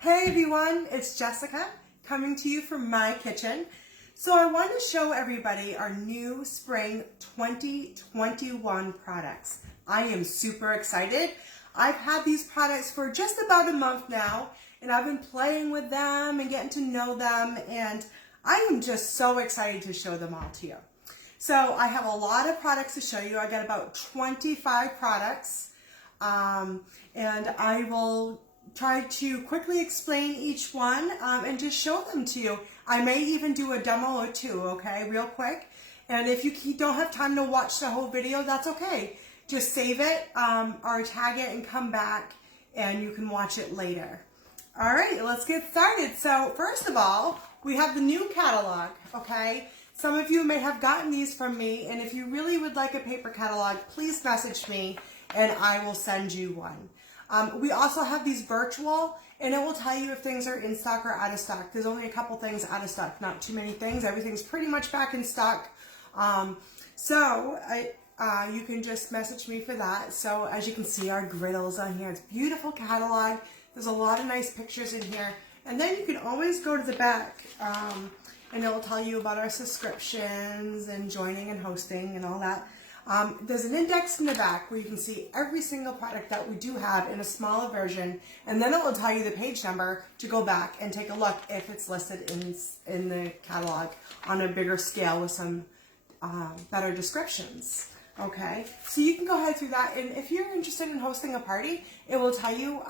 Hey everyone, it's Jessica coming to you from my kitchen. So I want to show everybody our new spring 2021 products. I am super excited. I've had these products for just about a month now and I've been playing with them and getting to know them, and I am just so excited to show them all to you. So I have a lot of products to show you. I got about 25 products and I will try to quickly explain each one and just show them to you. I may even do a demo or two, okay, real quick. And if you don't have time to watch the whole video, that's okay. Just save it or tag it and come back and you can watch it later. All right, let's get started. So first of all, we have the new catalog, okay? Some of you may have gotten these from me, and if you really would like a paper catalog, please message me and I will send you one. We also have these virtual, and it will tell you if things are in stock or out of stock. There's only a couple things out of stock, not too many things. Everything's pretty much back in stock. You can just message me for that. So as you can see, our griddles on here. It's a beautiful catalog. There's a lot of nice pictures in here. And then you can always go to the back and it will tell you about our subscriptions and joining and hosting and all that. There's an index in the back where you can see every single product that we do have in a smaller version, and then it will tell you the page number to go back and take a look if it's listed in the catalog on a bigger scale with some better descriptions. Okay, so you can go ahead through that, and if you're interested in hosting a party, it will tell you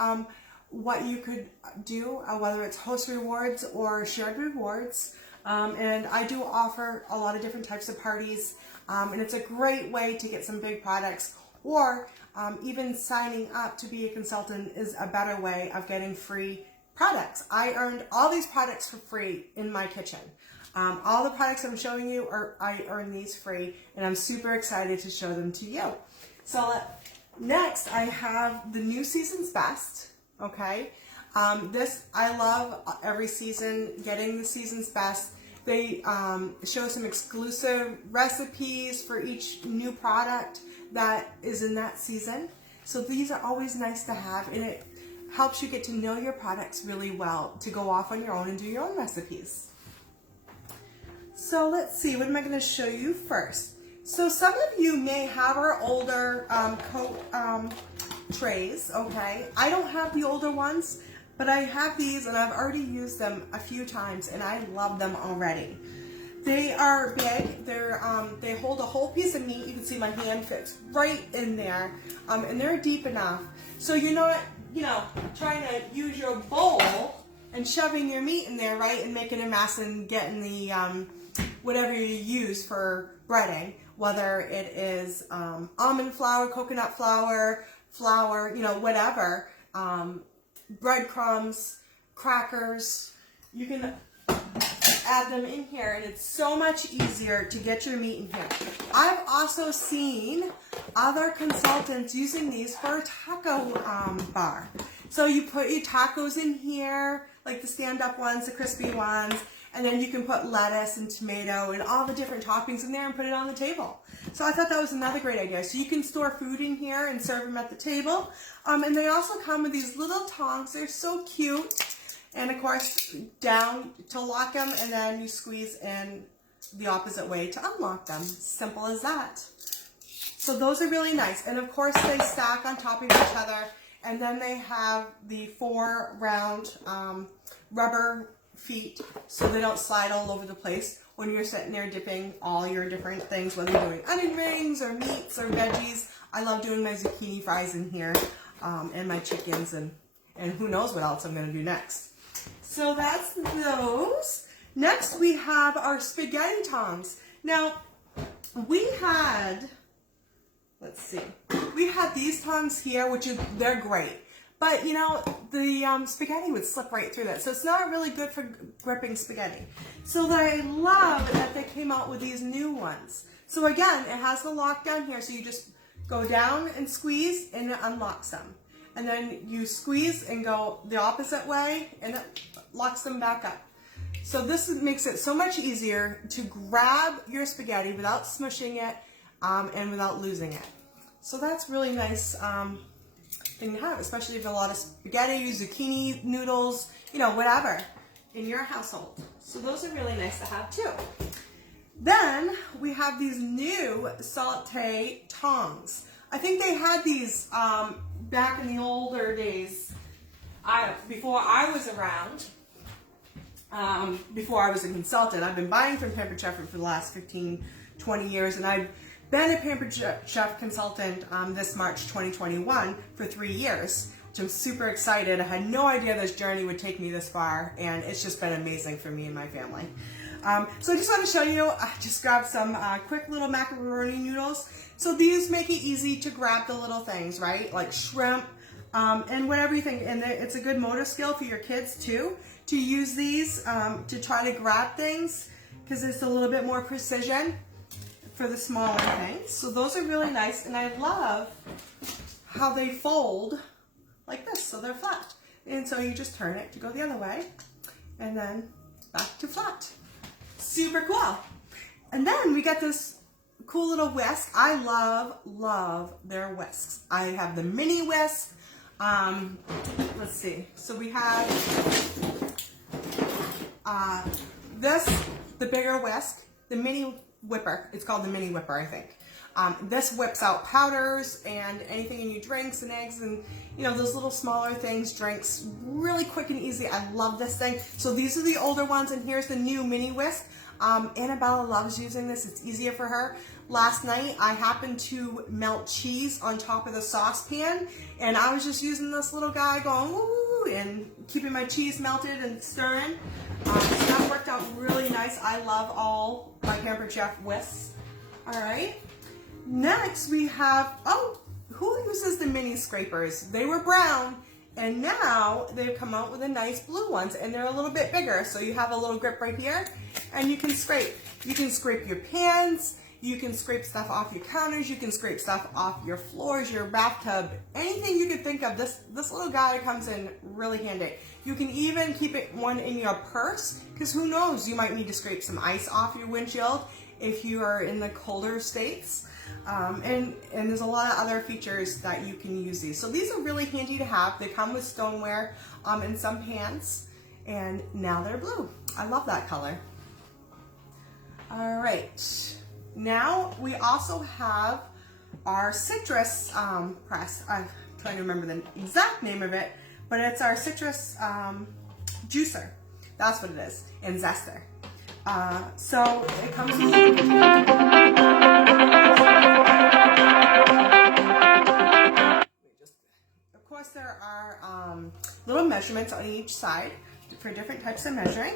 what you could do, whether it's host rewards or shared rewards. And I do offer a lot of different types of parties, and it's a great way to get some big products, or even signing up to be a consultant is a better way of getting free products. I earned all these products for free in my kitchen. All the products I'm showing you, I earned these free, and I'm super excited to show them to you. So next I have the new Season's Best, okay? This, I love every season, getting the Season's Best. They show some exclusive recipes for each new product that is in that season. So these are always nice to have, and it helps you get to know your products really well to go off on your own and do your own recipes. So let's see, what am I going to show you first? So some of you may have our older coat trays, okay? I don't have the older ones, but I have these and I've already used them a few times and I love them already. They are big. They hold a whole piece of meat. You can see my hand fits right in there, and they're deep enough so you're not, trying to use your bowl and shoving your meat in there, right, and making a mess and getting the whatever you use for breading, whether it is almond flour, coconut flour, whatever. Breadcrumbs, crackers, you can add them in here, and it's so much easier to get your meat in here. I've also seen other consultants using these for a taco bar. So you put your tacos in here, like the stand-up ones, the crispy ones, and then you can put lettuce and tomato and all the different toppings in there and put it on the table. So I thought that was another great idea. So you can store food in here and serve them at the table. And they also come with these little tongs. They're so cute. And of course, down to lock them, and then you squeeze in the opposite way to unlock them. Simple as that. So those are really nice. And of course, they stack on top of each other. And then they have the 4 round rubber feet so they don't slide all over the place when you're sitting there dipping all your different things, whether you're doing onion rings or meats or veggies. I love doing my zucchini fries in here and my chickens, and who knows what else I'm going to do next. So that's those. Next we have our spaghetti tongs. Now we had, let's see, we had these tongs here, they're great. But the spaghetti would slip right through that. So it's not really good for gripping spaghetti. So I love that they came out with these new ones. So again, it has the lock down here. So you just go down and squeeze and it unlocks them. And then you squeeze and go the opposite way and it locks them back up. So this makes it so much easier to grab your spaghetti without smushing it and without losing it. So that's really nice thing to have, especially if you have a lot of spaghetti, zucchini, noodles, you know, whatever in your household. So those are really nice to have too. Then we have these new saute tongs. I think they had these back in the older days, before I was around, before I was a consultant. I've been buying from Pampered Chef for the last 15, 20 years, and I've been a Pampered Chef consultant this March 2021 for 3 years, which I'm super excited. I had no idea this journey would take me this far, and it's just been amazing for me and my family. So I just want to show you, I just grabbed some quick little macaroni noodles. So these make it easy to grab the little things, right? Like shrimp and whatever you think. And it's a good motor skill for your kids too, to use these to try to grab things, because it's a little bit more precision for the smaller things. So those are really nice, and I love how they fold like this, so they're flat. And so you just turn it to go the other way, and then back to flat. Super cool. And then we got this cool little whisk. I love their whisks. I have the mini whisk. Let's see. So we have the bigger whisk, the mini whipper. It's called the mini whipper, I think. This whips out powders and anything in your drinks and eggs and, you know, those little smaller things, drinks, really quick and easy. I love this thing. So these are the older ones, and here's the new mini whisk. Annabella loves using this. It's easier for her. Last night, I happened to melt cheese on top of the saucepan, and I was just using this little guy going, woo, and keeping my cheese melted and stirring. So that worked out really nice. I love all my Pampered Chef whisks. All right. Next, we have, who uses the mini scrapers? They were brown, and now they've come out with the nice blue ones, and they're a little bit bigger. So you have a little grip right here, and you can scrape. You can scrape your pans, you can scrape stuff off your counters, you can scrape stuff off your floors, your bathtub, anything you could think of. This little guy comes in really handy. You can even keep one in your purse, because who knows, you might need to scrape some ice off your windshield if you are in the colder states. And there's a lot of other features that you can use these. So these are really handy to have. They come with stoneware and some pans, and now they're blue. I love that color. All right, now we also have our citrus press. I'm trying to remember the exact name of it, but it's our citrus juicer. That's what it is, and zester. So it comes with of course, there are little measurements on each side for different types of measuring.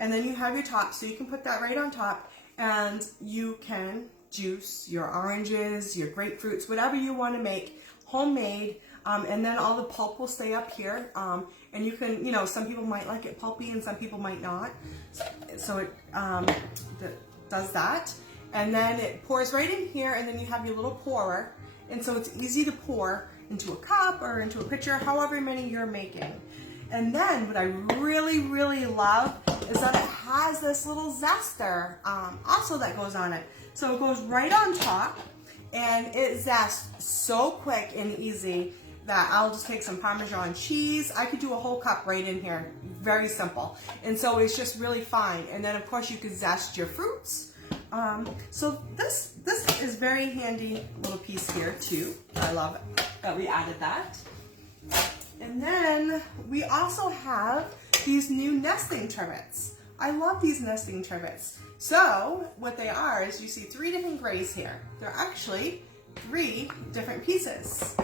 And then you have your top, so you can put that right on top, and you can juice your oranges, your grapefruits, whatever you want to make, homemade. And then all the pulp will stay up here. And you can, you know, some people might like it pulpy and some people might not. So it does that. And then it pours right in here, and then you have your little pourer. And so it's easy to pour into a cup or into a pitcher, however many you're making. And then what I really love is that it has this little zester also that goes on it. So it goes right on top, and it zests so quick and easy that I'll just take some Parmesan cheese. I could do a whole cup right in here. Very simple. And so it's just really fine. And then of course you could zest your fruits. So this is very handy little piece here too. I love it that we added that. And then we also have these new nesting trivets. I love these nesting trivets. So what they are is, you see 3 different grays here. They're actually 3 different pieces.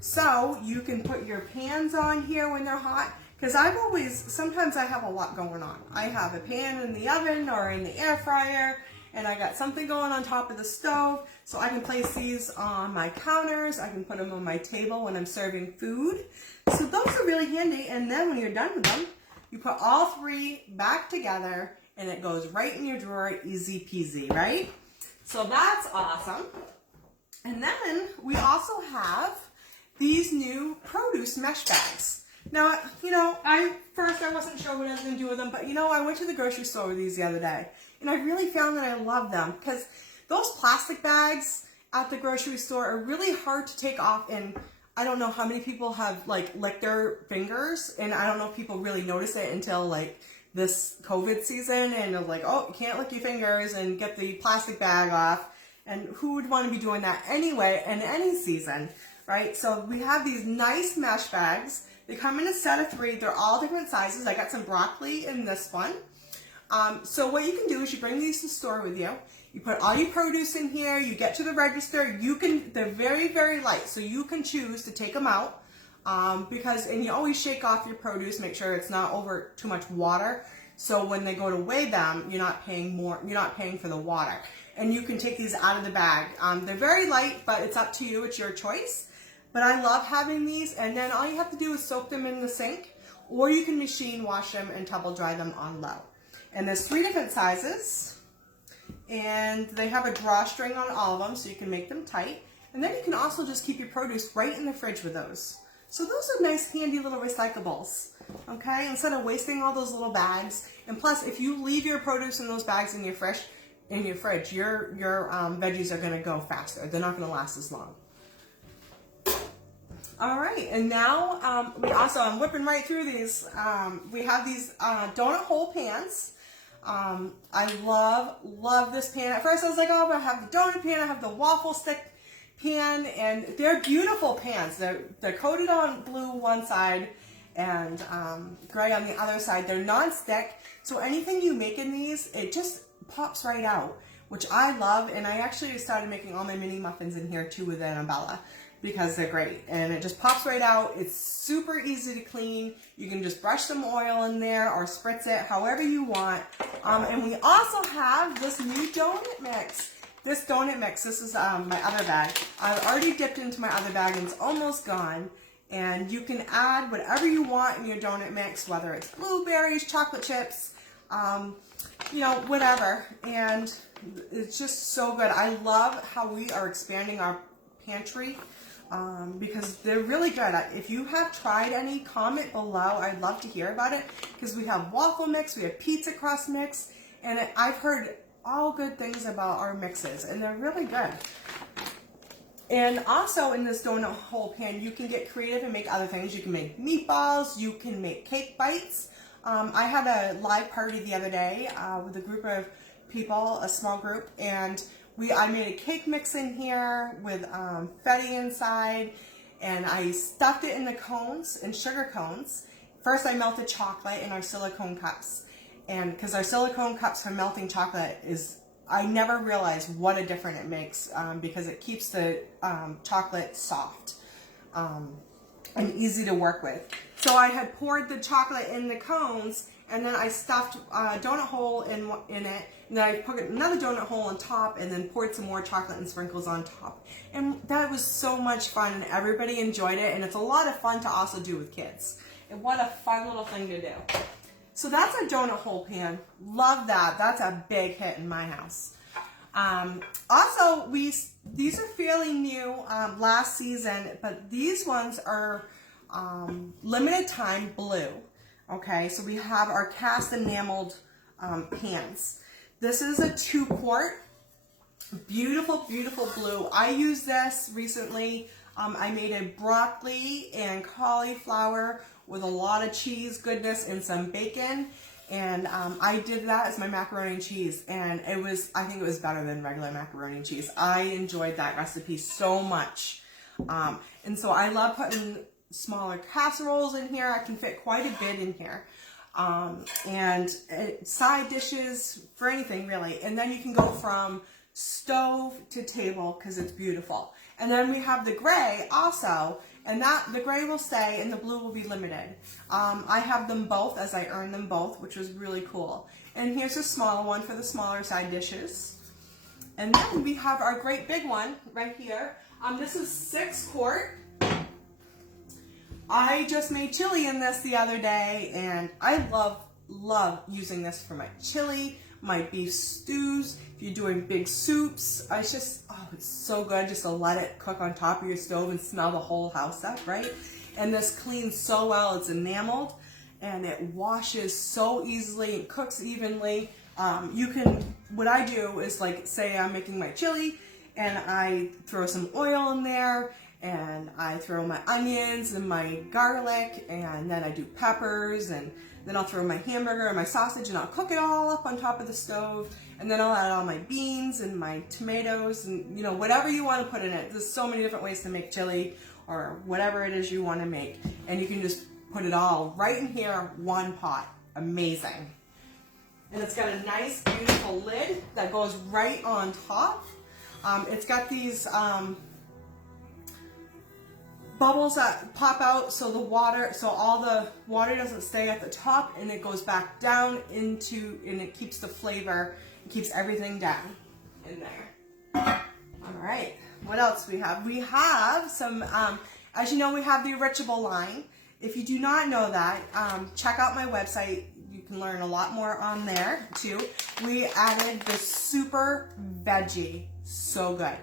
So you can put your pans on here when they're hot, because sometimes I have a lot going on. I have a pan in the oven or in the air fryer, and I got something going on top of the stove, so I can place these on my counters. I can put them on my table when I'm serving food. So those are really handy, and then when you're done with them, you put all 3 back together, and it goes right in your drawer, easy peasy, right? So that's awesome. And then we also have these new produce mesh bags. Now, you know, I wasn't sure what I was going to do with them, but you know, I went to the grocery store with these the other day, and I really found that I love them, because those plastic bags at the grocery store are really hard to take off in I don't know how many people have like licked their fingers, and I don't know if people really notice it until like this COVID season, and they're like, oh, you can't lick your fingers and get the plastic bag off. And who would want to be doing that anyway in any season, right? So we have these nice mesh bags. They come in a set of 3. They're all different sizes. I got some broccoli in this one. So what you can do is you bring these to the store with you. You put all your produce in here. You get to the register. They're very, very light, so you can choose to take them out and you always shake off your produce. Make sure it's not over too much water. So when they go to weigh them, you're not paying for the water. And you can take these out of the bag. They're very light, but it's up to you. It's your choice. But I love having these, and then all you have to do is soak them in the sink, or you can machine wash them and tumble dry them on low. And there's 3 different sizes, and they have a drawstring on all of them, so you can make them tight. And then you can also just keep your produce right in the fridge with those. So those are nice, handy little recyclables, okay? Instead of wasting all those little bags. And plus, if you leave your produce in those bags in your fridge, your veggies are gonna go faster. They're not gonna last as long. All right, and now I'm whipping right through these. We have these donut hole pans. I love this pan. At first I was like, oh, but I have the donut pan, I have the waffle stick pan, and they're beautiful pans. They're coated on blue one side and gray on the other side. They're non-stick, so anything you make in these, it just pops right out, which I love. And I actually started making all my mini muffins in here too with Annabella, because they're great, and it just pops right out. It's super easy to clean. You can just brush some oil in there or spritz it however you want. And we also have this new donut mix. This is my other bag. I already dipped into my other bag and it's almost gone. And you can add whatever you want in your donut mix, whether it's blueberries, chocolate chips, whatever. And it's just so good. I love how we are expanding our pantry because they're really good. If you have tried any, comment below. I'd love to hear about it, because we have waffle mix, we have pizza crust mix, and I've heard all good things about our mixes, and they're really good. And also in this donut hole pan, you can get creative and make other things. You can make meatballs, you can make cake bites. I had a live party the other day with a group of people, a small group, and I made a cake mix in here with feta inside, and I stuffed it in the cones, in sugar cones. First I melted chocolate in our silicone cups, and because our silicone cups for melting chocolate I never realized what a difference it makes, because it keeps the chocolate soft and easy to work with. So I had poured the chocolate in the cones, and then I stuffed a donut hole in it, and then I put another donut hole on top, and then poured some more chocolate and sprinkles on top. And that was so much fun, and everybody enjoyed it, and it's a lot of fun to also do with kids. And what a fun little thing to do. So that's a donut hole pan. Love that. That's a big hit in my house. Also, these are fairly new last season, but these ones are limited time blue. Okay, so we have our cast enameled pans. This is a 2-quart, beautiful, beautiful blue. I used this recently. I made a broccoli and cauliflower with a lot of cheese goodness and some bacon. And I did that as my macaroni and cheese, and I think it was better than regular macaroni and cheese. I enjoyed that recipe so much. And so I love putting smaller casseroles in here. I can fit quite a bit in here. And side dishes for anything really. And then you can go from stove to table because it's beautiful. And then we have the gray also, and the gray will stay and the blue will be limited. I have them both as I earn them both, which was really cool. And here's a smaller one for the smaller side dishes. And then we have our great big one right here. This is 6-quart. I just made chili in this the other day, and I love using this for my chili, my beef stews. If you're doing big soups, it's so good just to let it cook on top of your stove and smell the whole house up, right? And this cleans so well. It's enameled, and it washes so easily and cooks evenly. What I do is, like, say I'm making my chili, and I throw some oil in there, and I throw my onions and my garlic, and then I do peppers, and then I'll throw my hamburger and my sausage, and I'll cook it all up on top of the stove, and then I'll add all my beans and my tomatoes and, you know, whatever you want to put in it. There's so many different ways to make chili or whatever it is you want to make, and you can just put it all right in here, one pot. Amazing. And it's got a nice, beautiful lid that goes right on top. It's got these bubbles that pop out, so all the water doesn't stay at the top, and it goes back down into, and it keeps the flavor, it keeps everything down in there. All right, what else we have? We have some, as you know, we have the Richable line. If you do not know that, check out my website. You can learn a lot more on there too. We added the Super Veggie, so good.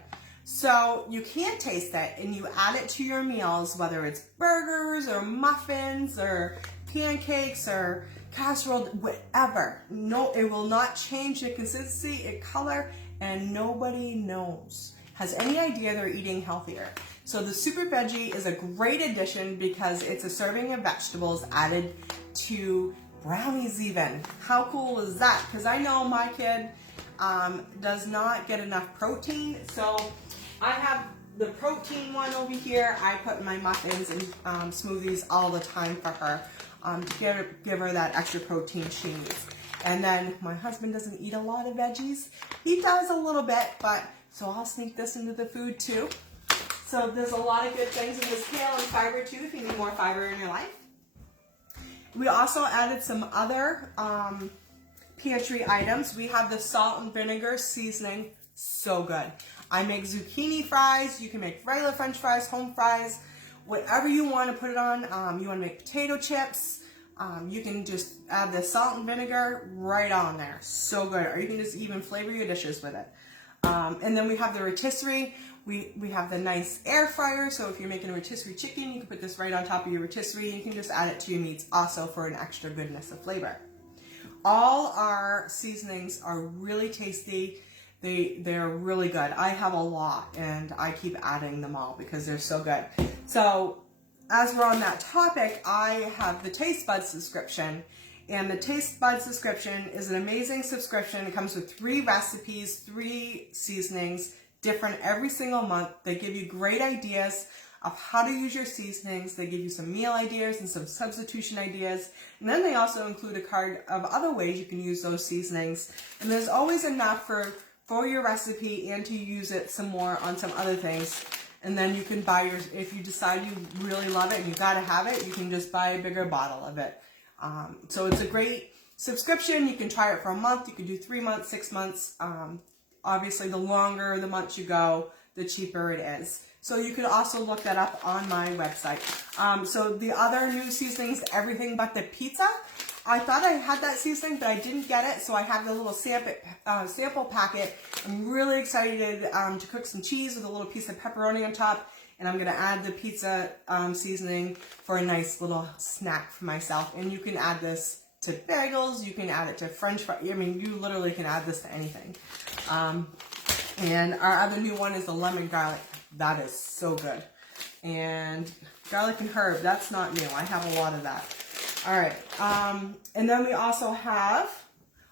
So you can taste it, and you add it to your meals, whether it's burgers or muffins or pancakes or casserole, whatever. No, it will not change the consistency, the color, and nobody has any idea they're eating healthier. So the Super Veggie is a great addition because it's a serving of vegetables added to brownies even. How cool is that? Because I know my kid does not get enough protein, so I have the protein one over here. I put in my muffins and smoothies all the time for her to give her that extra protein she needs. And then my husband doesn't eat a lot of veggies. He does a little bit, but so I'll sneak this into the food too. So there's a lot of good things in this, kale and fiber too, if you need more fiber in your life. We also added some other pantry items. We have the salt and vinegar seasoning, so good. I make zucchini fries. You can make regular French fries, home fries, whatever you want to put it on. You want to make potato chips. You can just add the salt and vinegar right on there. So good. Or you can just even flavor your dishes with it. And then we have the rotisserie. We have the nice air fryer. So if you're making a rotisserie chicken, you can put this right on top of your rotisserie. You can just add it to your meats also for an extra goodness of flavor. All our seasonings are really tasty. They're really good. I have a lot, and I keep adding them all because they're so good. So as we're on that topic, I have the Taste Buds subscription, and the Taste Buds subscription is an amazing subscription. It comes with 3 recipes, 3 seasonings, different every single month. They give you great ideas of how to use your seasonings. They give you some meal ideas and some substitution ideas. And then they also include a card of other ways you can use those seasonings. And there's always enough for your recipe and to use it some more on some other things. And then you can buy if you decide you really love it and you gotta have it, you can just buy a bigger bottle of it. So it's a great subscription. You can try it for a month. You can do 3 months, 6 months. Obviously, the longer the months you go, the cheaper it is. So you could also look that up on my website. So the other new seasonings, everything but the pizza. I thought I had that seasoning, but I didn't get it, so I have the little sample packet. I'm really excited to cook some cheese with a little piece of pepperoni on top, and I'm going to add the pizza seasoning for a nice little snack for myself. And you can add this to bagels, you can add it to French fries. I mean, you literally can add this to anything. And our other new one is the lemon garlic. That is so good. And garlic and herb, that's not new. I have a lot of that. All right, and then we also have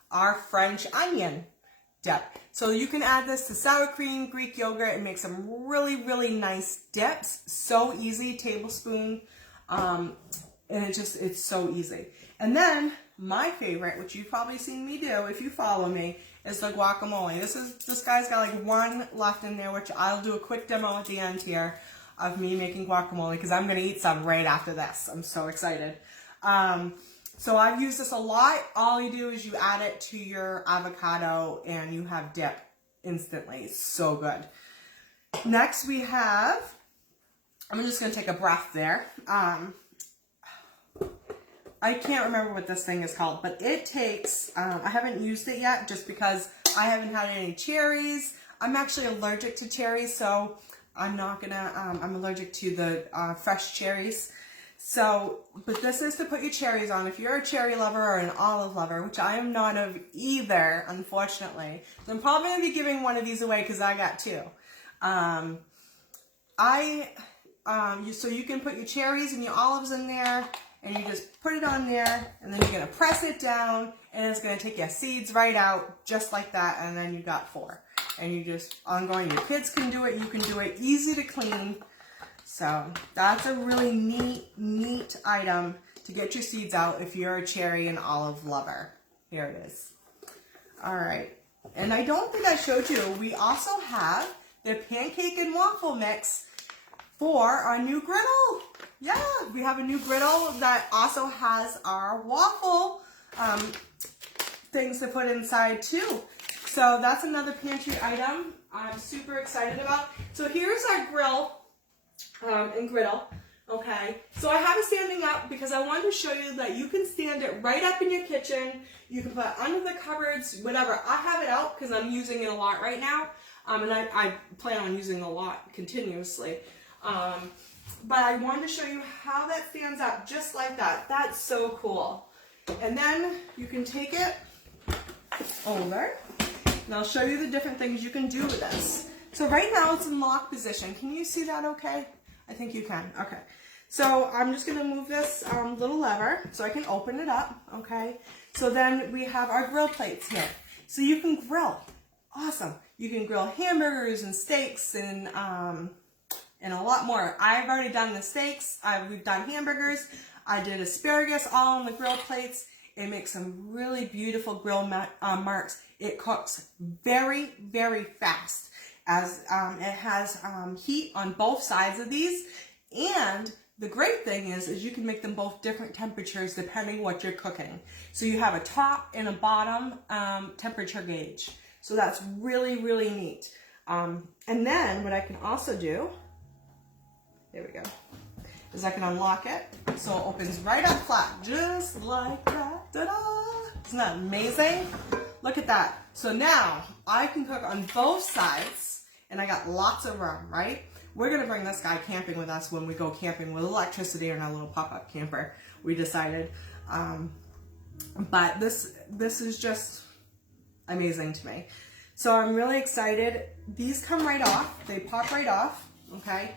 our French onion dip. So you can add this to sour cream, Greek yogurt, and make some really, really nice dips. So easy, tablespoon, and it's so easy. And then my favorite, which you've probably seen me do if you follow me, is the guacamole. This guy's got like 1 left in there, which I'll do a quick demo at the end here of me making guacamole because I'm gonna eat some right after this. I'm so excited. So I've used this a lot. All you do is you add it to your avocado and you have dip instantly. It's so good. Next we have, I'm just going to take a breath there. I can't remember what this thing is called, but it takes, I haven't used it yet just because I haven't had any cherries. I'm actually allergic to cherries, so I'm not gonna, I'm allergic to the fresh cherries. So, but this is to put your cherries on. If you're a cherry lover or an olive lover, which I am not of either, unfortunately, so I'm probably going to be giving one of these away because I got 2. so you can put your cherries and your olives in there, and you just put it on there, and then you're gonna press it down, and it's gonna take your seeds right out, just like that, and then you got 4. And you just ongoing, your kids can do it, you can do it, easy to clean. So that's a really neat item to get your seeds out if you're a cherry and olive lover. Here it is. All right, and I don't think I showed you, we also have the pancake and waffle mix for our new griddle. Yeah, we have a new griddle that also has our waffle things to put inside too. So that's another pantry item I'm super excited about. So here's our grill and griddle. Okay, so I have it standing up because I wanted to show you that you can stand it right up in your kitchen. You can put it under the cupboards, whatever. I have it out because I'm using it a lot right now, and I plan on using it a lot continuously. But I wanted to show you how that stands up just like that. That's so cool. And then you can take it over, and I'll show you the different things you can do with this. So right now it's in lock position. Can you see that okay? I think you can. Okay. So I'm just going to move this little lever so I can open it up. Okay. So then we have our grill plates here. So you can grill. Awesome. You can grill hamburgers and steaks and a lot more. I've already done the steaks. We've done hamburgers. I did asparagus all on the grill plates. It makes some really beautiful grill marks. It cooks very, very fast as it has heat on both sides of these. And the great thing is you can make them both different temperatures depending what you're cooking. So you have a top and a bottom temperature gauge. So that's really, really neat. And then what I can also do, there we go, is I can unlock it so it opens right up flat, just like that. Ta-da! Isn't that amazing? Look at that. So now I can cook on both sides, and I got lots of room, right? We're gonna bring this guy camping with us when we go camping with electricity in our little pop-up camper, we decided. But this is just amazing to me. So I'm really excited. These come right off. They pop right off, okay?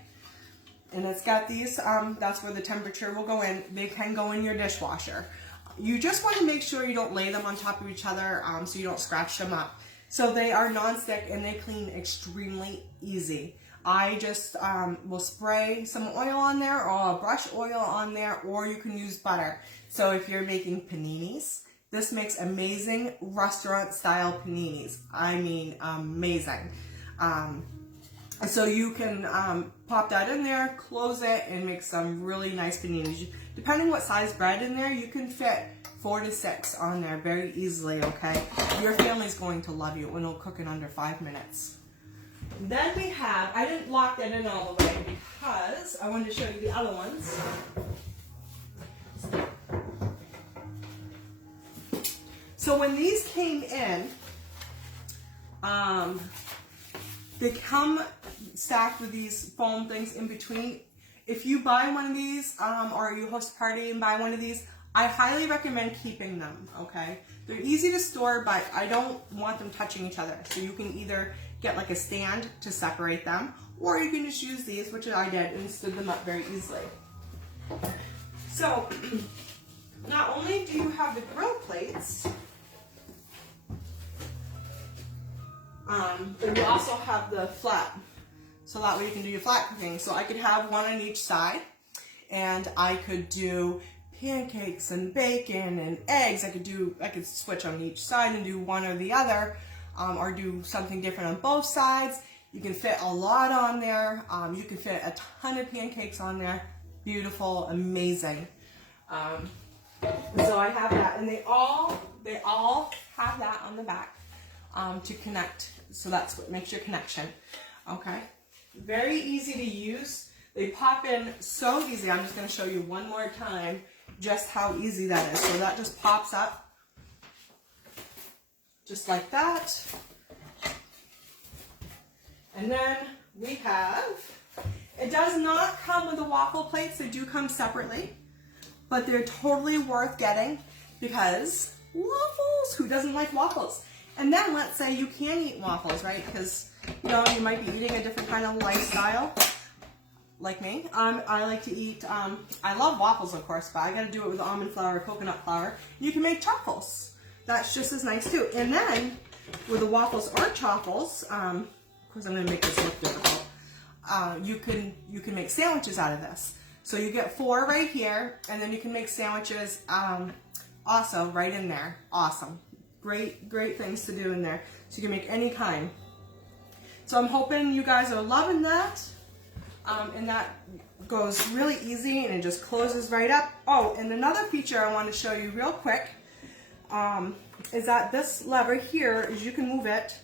And it's got these, that's where the temperature will go in. They can go in your dishwasher. You just want to make sure you don't lay them on top of each other so you don't scratch them up. So they are non-stick and they clean extremely easy. I just will spray some oil on there, or a brush oil on there, or you can use butter. So if you're making paninis, this makes amazing restaurant style paninis. I mean, amazing. So you can pop that in there, close it, and make some really nice paninis. Depending what size bread in there, you can fit 4 to 6 on there very easily, okay? Your family's going to love you, and it'll cook in under 5 minutes. Then we have, I didn't lock that in all the way because I wanted to show you the other ones. So when these came in, they come stacked with these foam things in between. If you buy one of these, or you host a party and buy one of these, I highly recommend keeping them, okay? They're easy to store, but I don't want them touching each other. So you can either get like a stand to separate them, or you can just use these, which I did, and stood them up very easily. So, not only do you have the grill plates, but you also have the flat. So that way you can do your flat cooking. So I could have one on each side, and I could do pancakes and bacon and eggs. I could switch on each side and do one or the other, or do something different on both sides. You can fit a lot on there. You can fit a ton of pancakes on there. Beautiful, amazing. So I have that, and they all have that on the back to connect. So that's what makes your connection. Okay, very easy to use. They pop in so easy. I'm just going to show you one more time just how easy that is. So that just pops up just like that. And then we have, it does not come with the waffle plates. They do come separately, but they're totally worth getting because waffles, who doesn't like waffles? And then let's say you can eat waffles, right? Because, you know, you might be eating a different kind of lifestyle. like me. I like to eat, I love waffles of course, but I gotta do it with almond flour or coconut flour. You can make truffles. That's just as nice too. And then with the waffles or chaffles, of course I'm gonna make this look difficult. You can make sandwiches out of this. So you get 4 right here, and then you can make sandwiches also right in there. Awesome. Great things to do in there. So you can make any kind. So I'm hoping you guys are loving that. And that goes really easy and it just closes right up. Oh, and another feature I want to show you real quick is that this lever here is you can move it.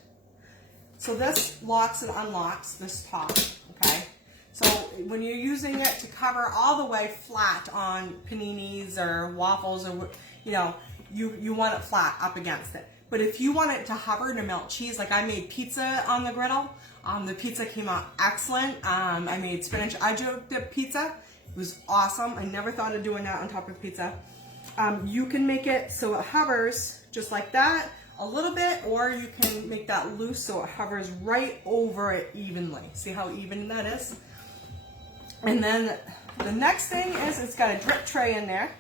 So this locks and unlocks this top, okay? So when you're using it to cover all the way flat on paninis or waffles or, you know, you want it flat up against it. But if you want it to hover to melt cheese, like I made pizza on the griddle, the pizza came out excellent. I made spinach aglio dip pizza. It was awesome. I never thought of doing that on top of pizza. You can make it so it hovers just like that a little bit, or you can make that loose so it hovers right over it evenly. See how even that is? And then the next thing is it's got a drip tray in there.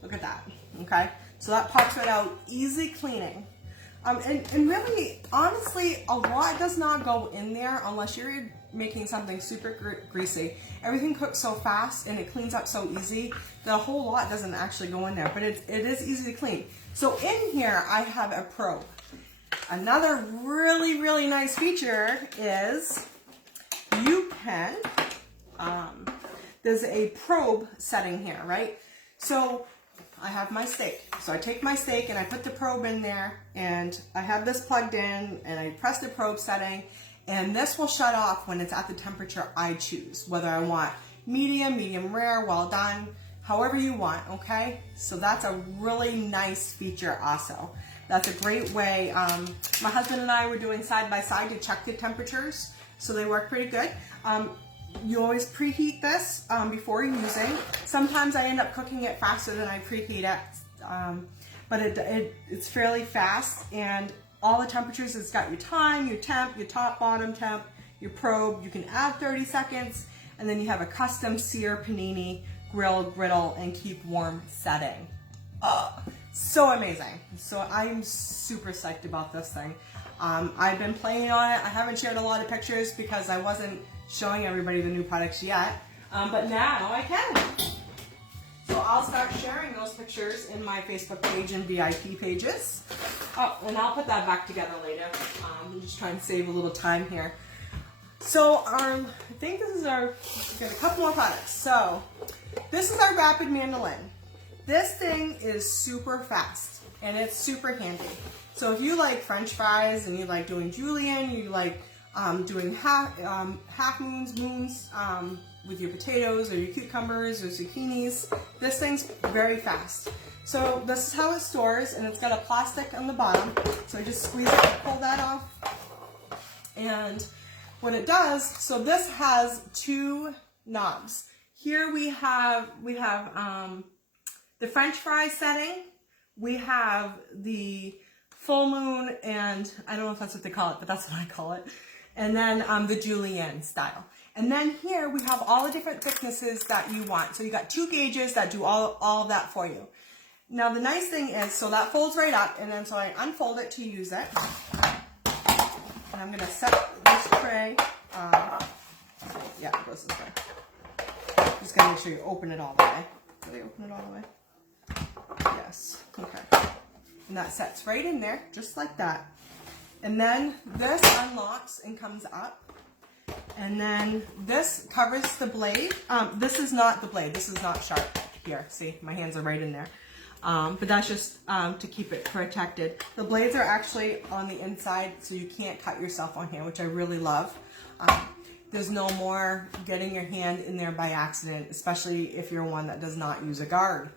Look at that, okay? So that pops right out, easy cleaning. And really, honestly, a lot does not go in there unless you're making something super greasy. Everything cooks so fast and it cleans up so easy that a whole lot doesn't actually go in there, but it is easy to clean. So in here, I have a probe. Another really nice feature is you can, there's a probe setting here, right? So I have my steak. So I take my steak and I put the probe in there and I have this plugged in and I press the probe setting and this will shut off when it's at the temperature I choose, whether I want medium, medium rare, well done, however you want, okay? So that's a really nice feature also. That's a great way. My husband and I were doing side by side to check the temperatures, so they work pretty good. You always preheat this before using. Sometimes I end up cooking it faster than I preheat it, but it's fairly fast, and all the temperatures, it's got your time, your temp, your top, bottom temp, your probe. You can add 30 seconds, and then you have a custom sear panini griddle and keep warm setting. So amazing. So I'm super psyched about this thing. I've been playing on it. I haven't shared a lot of pictures because I wasn't showing everybody the new products yet, but now I can. So I'll start sharing those pictures in my Facebook page and VIP pages. Oh, and I'll put that back together later. I'm just trying to save a little time here. So I think this is we've got a couple more products. So this is our Rapid Mandolin. This thing is super fast and it's super handy. So if you like French fries and you like doing julienne, you like doing half moons with your potatoes or your cucumbers or zucchinis, this thing's very fast. So this is how it stores, and it's got a plastic on the bottom. So I just squeeze it and pull that off. And what it does, so this has 2 knobs. Here we have the French fry setting. We have the full moon, and I don't know if that's what they call it, but that's what I call it. And then the julienne style. And then here we have all the different thicknesses that you want. So you got 2 gauges that do all of that for you. Now the nice thing is, so that folds right up, and then so I unfold it to use it. And I'm gonna set this tray, yeah, it goes this way. Just gotta make sure you open it all the way. Did I open it all the way? Yes, okay. And that sets right in there, just like that. And then this unlocks and comes up. And then this covers the blade. This is not the blade. This is not sharp here. See, my hands are right in there. But that's just to keep it protected. The blades are actually on the inside, so you can't cut yourself on here, which I really love. There's no more getting your hand in there by accident, especially if you're one that does not use a guard.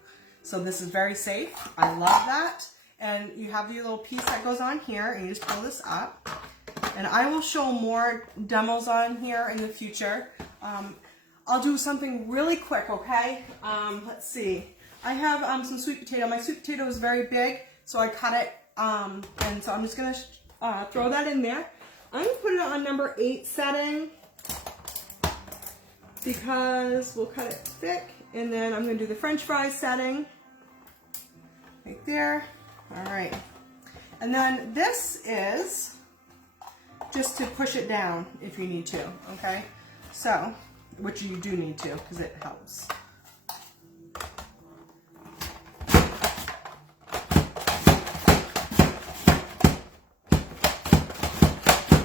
So this is very safe. I love that. And you have your little piece that goes on here, and you just pull this up. And I will show more demos on here in the future. I'll do something really quick, okay? Let's see. I have some sweet potato. My sweet potato is very big, so I cut it. And so I'm just going to throw that in there. I'm going to put it on number 8 setting. because we'll cut it thick, and then I'm going to do the French fries setting right there. All right, and then this is just to push it down if you need to, okay? So, which you do need to because it helps.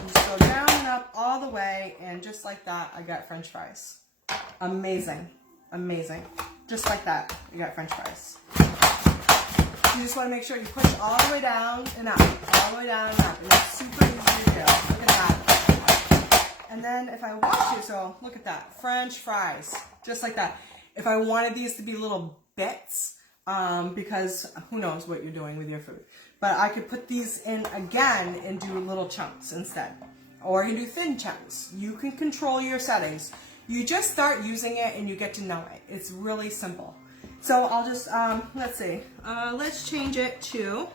Just go down and up all the way, and just like that, I got French fries. Amazing, amazing. Just like that, you got French fries. You just want to make sure you push all the way down and up, all the way down and up, and it's super easy to do. Look at that. And then if I want to, so look at that, French fries, just like that. If I wanted these to be little bits, because who knows what you're doing with your food, but I could put these in again and do little chunks instead, or you can do thin chunks. You can control your settings. You just start using it and you get to know it. It's really simple. So I'll just, let's see, let's change it to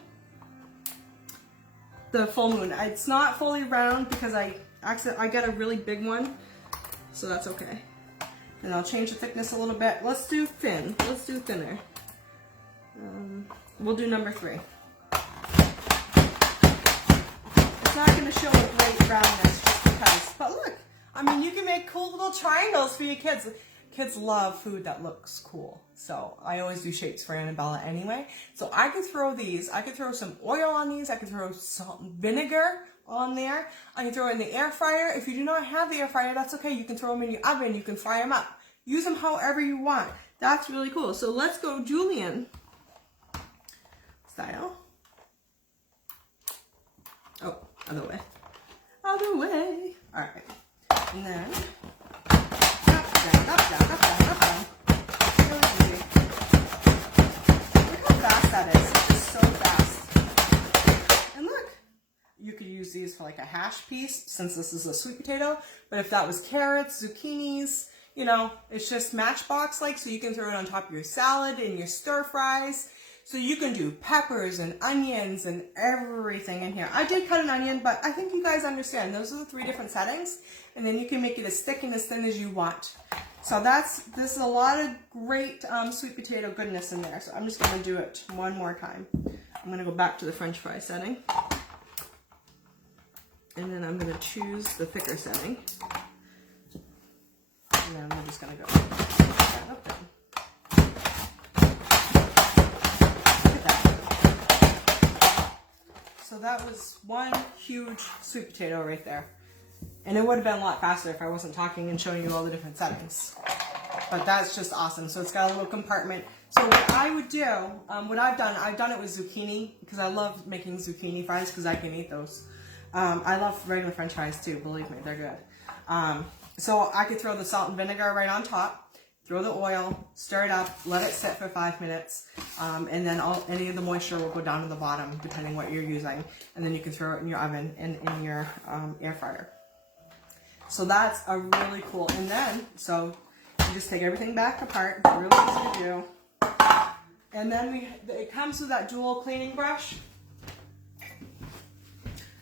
the full moon. It's not fully round because I got a really big one, so that's okay. And I'll change the thickness a little bit. Let's do thin, let's do thinner. We'll do number 3. It's not gonna show a great roundness just because, but look, I mean, you can make cool little triangles for your kids. Kids love food that looks cool. So I always do shapes for Annabella anyway. So I could throw these, I could throw some oil on these, I could throw salt and vinegar on there. I can throw it in the air fryer. If you do not have the air fryer, that's okay. You can throw them in your oven, you can fry them up. Use them however you want. That's really cool. So let's go Julian style. Oh, other way. Other way. All right. And then up, down, up, down, up, down. Really easy. Look how fast that is. It's just so fast. And look, you could use these for like a hash piece since this is a sweet potato. But if that was carrots, zucchinis, you know, it's just Matchbox-like, so you can throw it on top of your salad and your stir fries. So you can do peppers and onions and everything in here. I did cut an onion, but I think you guys understand. Those are the 3 different settings. And then you can make it as thick and as thin as you want. So this is a lot of great sweet potato goodness in there. So I'm just going to do it one more time. I'm going to go back to the French fry setting. And then I'm going to choose the thicker setting. And then I'm just going to go up, down. So that was one huge sweet potato right there. And it would have been a lot faster if I wasn't talking and showing you all the different settings. But that's just awesome. So it's got a little compartment. So what I would do, what I've done it with zucchini because I love making zucchini fries because I can eat those. I love regular French fries too, believe me, they're good. So I could throw the salt and vinegar right on top, throw the oil, stir it up, let it sit for 5 minutes, and then any of the moisture will go down to the bottom depending what you're using. And then you can throw it in your oven and in your air fryer. So that's a really cool, and then, so you just take everything back apart, really easy to do. And then it comes with that dual cleaning brush.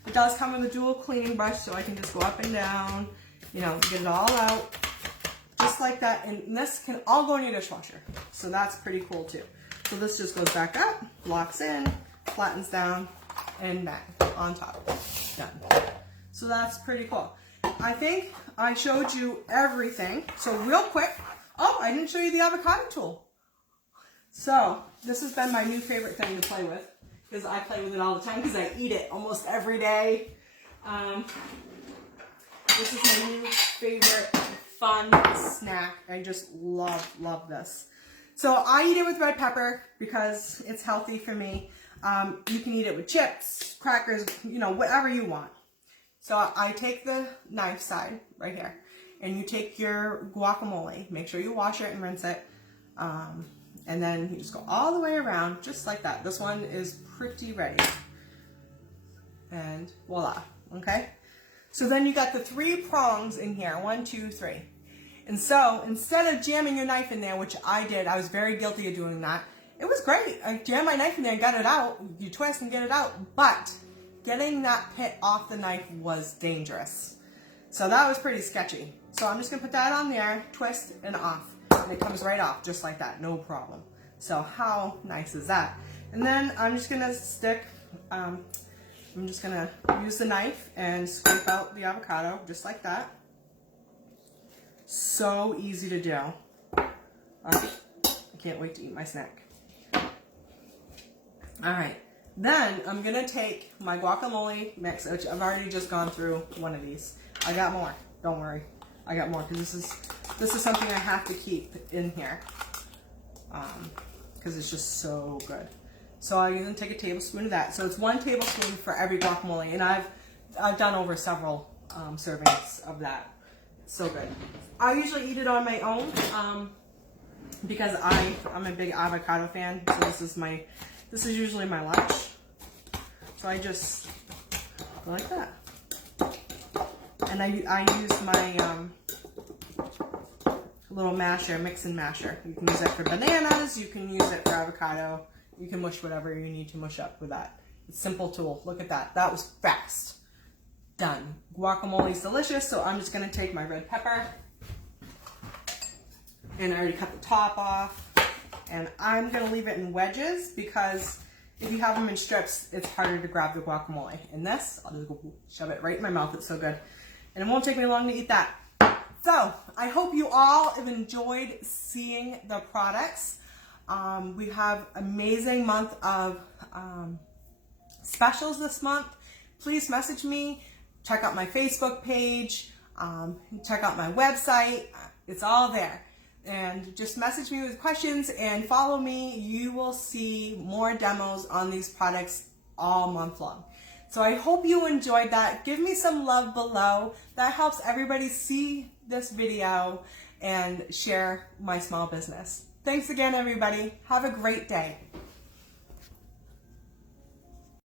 It does come with a dual cleaning brush, so I can just go up and down, you know, get it all out, just like that. And this can all go in your dishwasher, so that's pretty cool too. So this just goes back up, locks in, flattens down, and bang, on top, done. So that's pretty cool. I think I showed you everything. So real quick, oh, I didn't show you the avocado tool. So this has been my new favorite thing to play with because I play with it all the time because I eat it almost every day. This is my new favorite fun snack. I just love this. So I eat it with red pepper because it's healthy for me. You can eat it with chips, crackers, you know, whatever you want. So I take the knife side right here, and you take your guacamole. Make sure you wash it and rinse it. And then you just go all the way around, just like that. This one is pretty ready. And voila, okay? So then you got the 3 prongs in here, 1, 2, 3. And so instead of jamming your knife in there, which I did, I was very guilty of doing that. It was great. I jammed my knife in there and got it out. You twist and get it out, but getting that pit off the knife was dangerous. So that was pretty sketchy. So I'm just gonna put that on there, twist and off. And it comes right off just like that, no problem. So how nice is that? And then I'm just gonna I'm just gonna use the knife and scrape out the avocado just like that. So easy to do. I can't wait to eat my snack. All right, then I'm gonna take my guacamole mix, which I've already just gone through one of these. I got more, don't worry. I got more because this is something I have to keep in here because it's just so good. So I'm gonna take a tablespoon of that. So it's 1 tablespoon for every guacamole, and I've done over several servings of that. It's so good. I usually eat it on my own because I'm a big avocado fan. So this is usually my lunch. So I just go like that. And I use my little masher, mixing masher. You can use it for bananas, you can use it for avocado, you can mush whatever you need to mush up with that. It's a simple tool. Look at that. That was fast. Done. Guacamole's delicious, so I'm just going to take my red pepper. And I already cut the top off. And I'm going to leave it in wedges because if you have them in strips, it's harder to grab the guacamole. And this, I'll just go shove it right in my mouth. It's so good. And it won't take me long to eat that. So, I hope you all have enjoyed seeing the products. We have amazing month of specials this month. Please message me. Check out my Facebook page. Check out my website. It's all there. And just message me with questions and follow me. You will see more demos on these products all month long. So I hope you enjoyed that. Give me some love below. That helps everybody see this video and share my small business. Thanks again, everybody. Have a great day.